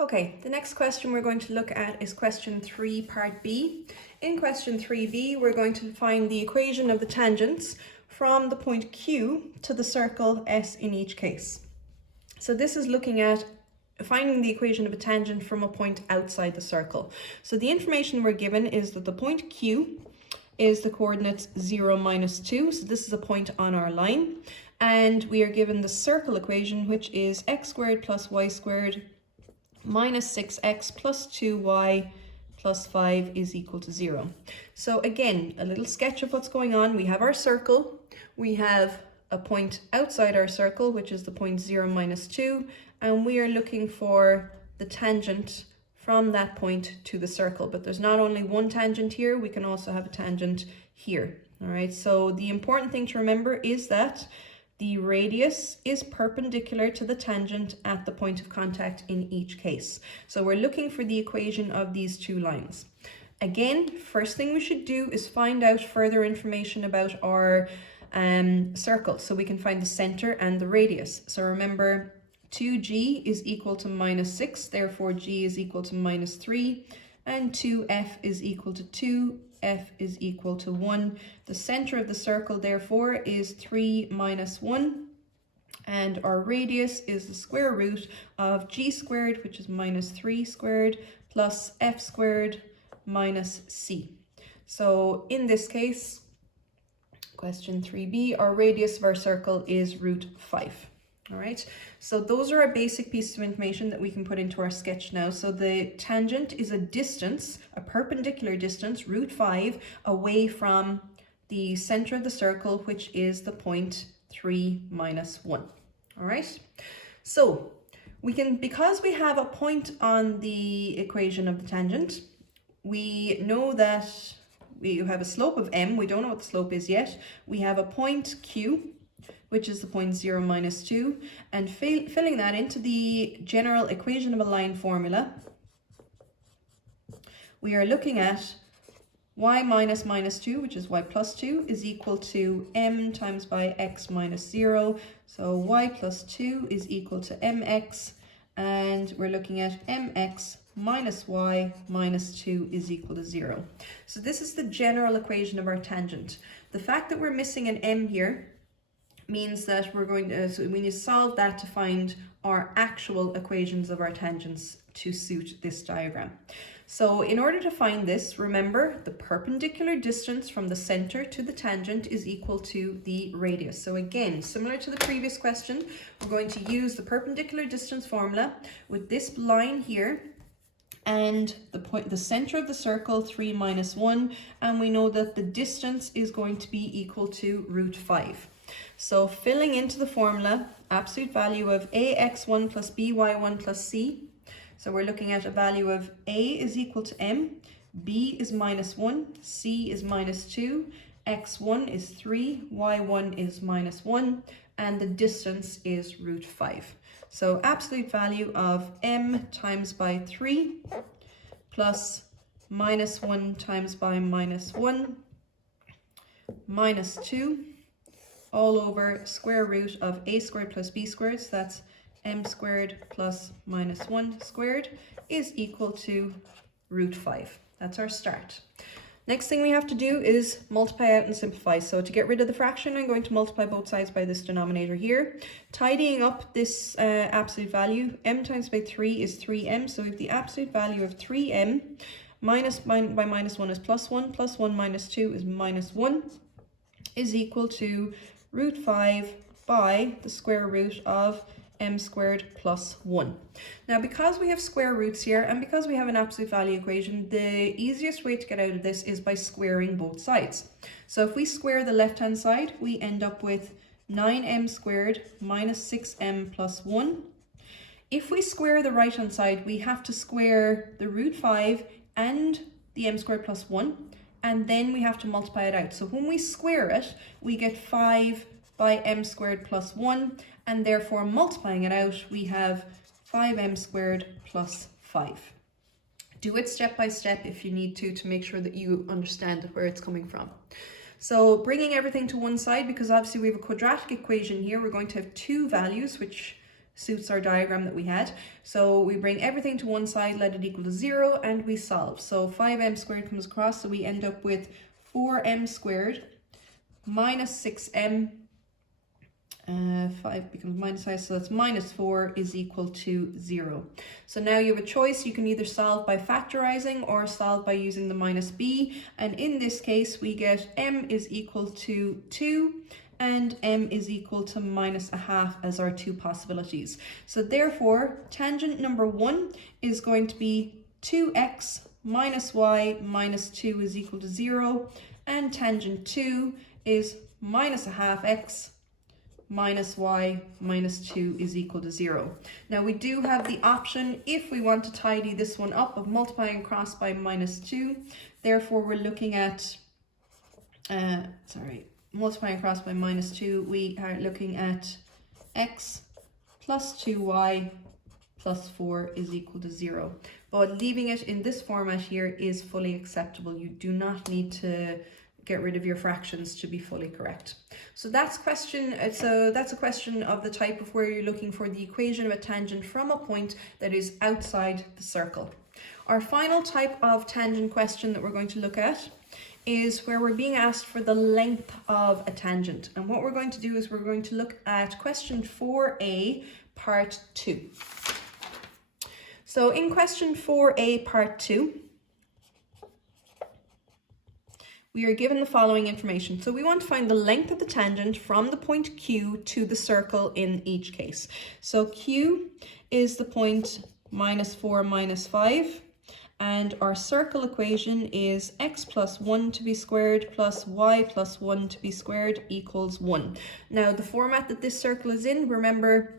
Okay, the next question we're going to look at is question 3, part B. In question 3b, we're going to find the equation of the tangents from the point Q to the circle S in each case. So this is looking at finding the equation of a tangent from a point outside the circle. So the information we're given is that the point Q is the coordinates 0, -2. So this is a point on our line. And we are given the circle equation, which is x squared plus y squared minus 6x plus 2y plus 5 is equal to 0. So again, a little sketch of what's going on. We have our circle. We have a point outside our circle, which is the point 0, -2. And we are looking for the tangent from that point to the circle. But there's not only one tangent here, we can also have a tangent here. All right, so the important thing to remember is that the radius is perpendicular to the tangent at the point of contact in each case. So we're looking for the equation of these two lines. Again, first thing we should do is find out further information about our circle so we can find the center and the radius. So remember, 2g is equal to -6, therefore g is equal to -3, and 2f is equal to 2. F is equal to 1. The center of the circle, therefore, is 3 - 1. And our radius is the square root of g squared, which is -3 squared, plus f squared minus c. So in this case, question 3b, our radius of our circle is √5. All right, so those are our basic pieces of information that we can put into our sketch now. So the tangent is a distance, a perpendicular distance, √5, away from the center of the circle, which is the point 3 - 1. All right, so we can, because we have a point on the equation of the tangent, we know that we have a slope of m. We don't know what the slope is yet. We have a point Q, which is the point 0, -2, and filling that into the general equation of a line formula, we are looking at y minus -2, which is y plus 2, is equal to m times by x minus 0. So y plus 2 is equal to mx, and we're looking at mx minus y minus 2 is equal to 0. So this is the general equation of our tangent. The fact that we're missing an m here means that we're going to, so we need to solve that to find our actual equations of our tangents to suit this diagram. So in order to find this, remember the perpendicular distance from the center to the tangent is equal to the radius. So again, similar to the previous question, we're going to use the perpendicular distance formula with this line here and the center of the circle 3 - 1, and we know that the distance is going to be equal to √5. So filling into the formula, absolute value of ax1 plus by1 plus c. So we're looking at a value of a is equal to m, b is -1, c is -2, x1 is 3, y1 is -1, and the distance is √5. So absolute value of m times by 3 plus -1 times by -1 minus 2 all over square root of a squared plus b squared, so that's m squared plus -1 squared, is equal to √5. That's our start. Next thing we have to do is multiply out and simplify. So to get rid of the fraction, I'm going to multiply both sides by this denominator here. Tidying up this absolute value, m times by 3 is 3m, so we have the absolute value of 3m minus by -1 is +1, +1 minus 2 is -1, is equal to √5 by the square root of m squared plus 1. Now, because we have square roots here and because we have an absolute value equation, the easiest way to get out of this is by squaring both sides. So if we square the left-hand side, we end up with 9m squared minus 6m plus 1. If we square the right-hand side, we have to square the √5 and the m squared plus 1. And then we have to multiply it out. So when we square it, we get 5 by m squared plus 1, and therefore multiplying it out, we have 5m squared plus 5. Do it step by step if you need to make sure that you understand where it's coming from. So bringing everything to one side, because obviously we have a quadratic equation here, we're going to have two values, which suits our diagram that we had. So we bring everything to one side, let it equal to 0, and we solve. So 5m squared comes across, so we end up with 4m squared minus 6m. 5 becomes minus 5, so that's minus 4 is equal to 0. So now you have a choice. You can either solve by factorizing or solve by using the minus b. And in this case, we get m is equal to 2 and m is equal to minus a half as our two possibilities. So therefore, tangent number 1 is going to be 2x minus y minus 2 is equal to 0. And tangent 2 is minus a half x minus y minus 2 is equal to 0. Now we do have the option, if we want to tidy this one up, of multiplying across by minus 2. Therefore we're looking at, multiplying across by minus 2, we are looking at x plus 2y plus 4 is equal to 0. But leaving it in this format here is fully acceptable. You do not need to get rid of your fractions to be fully correct. So that's a question of the type of where you're looking for the equation of a tangent from a point that is outside the circle. Our final type of tangent question that we're going to look at is where we're being asked for the length of a tangent. And what we're going to do is we're going to look at question 4a, part 2. So in question 4a, part 2, we are given the following information. So we want to find the length of the tangent from the point Q to the circle in each case. So Q is the point minus 4 minus 5, and our circle equation is x plus 1 to be squared plus y plus 1 to be squared equals 1. Now the format that this circle is in, remember,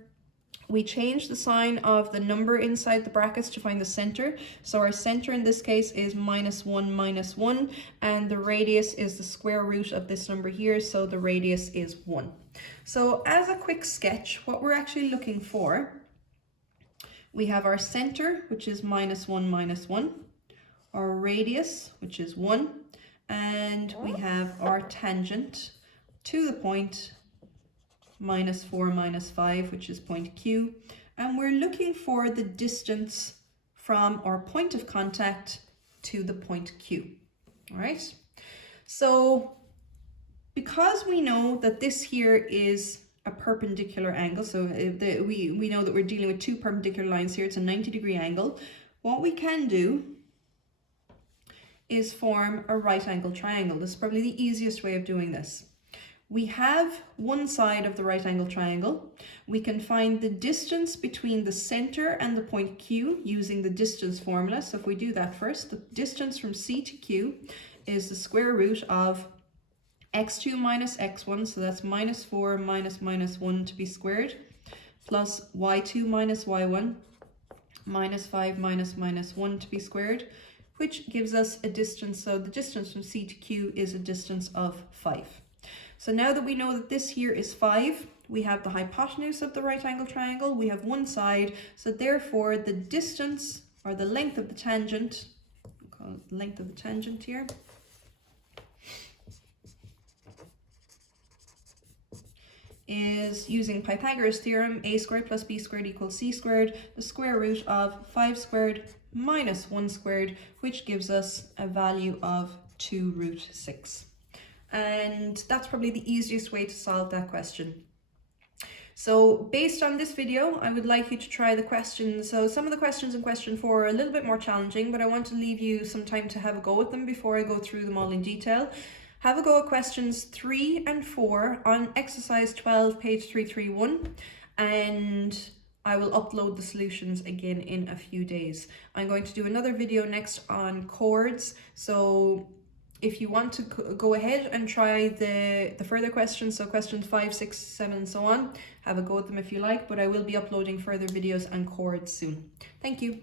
we change the sign of the number inside the brackets to find the center. So our center in this case is minus 1, and the radius is the square root of this number here, so the radius is 1. So as a quick sketch, what we're actually looking for, we have our center, which is minus 1, our radius, which is 1, and we have our tangent to the point minus 4 minus 5, which is point Q, and we're looking for the distance from our point of contact to the point Q. All right, so because we know that this here is a perpendicular angle, so we know that we're dealing with two perpendicular lines here, it's a 90-degree angle, what we can do is form a right angle triangle. This is probably the easiest way of doing this. We have one side of the right angle triangle. We can find the distance between the center and the point Q using the distance formula. So if we do that first, the distance from C to Q is the square root of x2 minus x1, so that's minus 4 minus 1 to be squared, plus y2 minus y1, minus 5 minus 1 to be squared, which gives us a distance. So the distance from C to Q is a distance of 5. So now that we know that this here is 5, we have the hypotenuse of the right angle triangle, we have one side, so therefore the distance, or the length of the tangent, we'll call it the length of the tangent here, is, using Pythagoras theorem, a squared plus b squared equals c squared, the square root of 5 squared minus 1 squared, which gives us a value of 2 root 6. And that's probably the easiest way to solve that question. So based on this video, I would like you to try the questions. So some of the questions in question 4 are a little bit more challenging, but I want to leave you some time to have a go at them before I go through them all in detail. Have a go at questions 3 and 4 on exercise 12, page 331, and I will upload the solutions again in a few days. I'm going to do another video next on chords, so if you want to go ahead and try the further questions, so questions 5, 6, 7 and so on, have a go at them if you like, but I will be uploading further videos on chords soon. Thank you.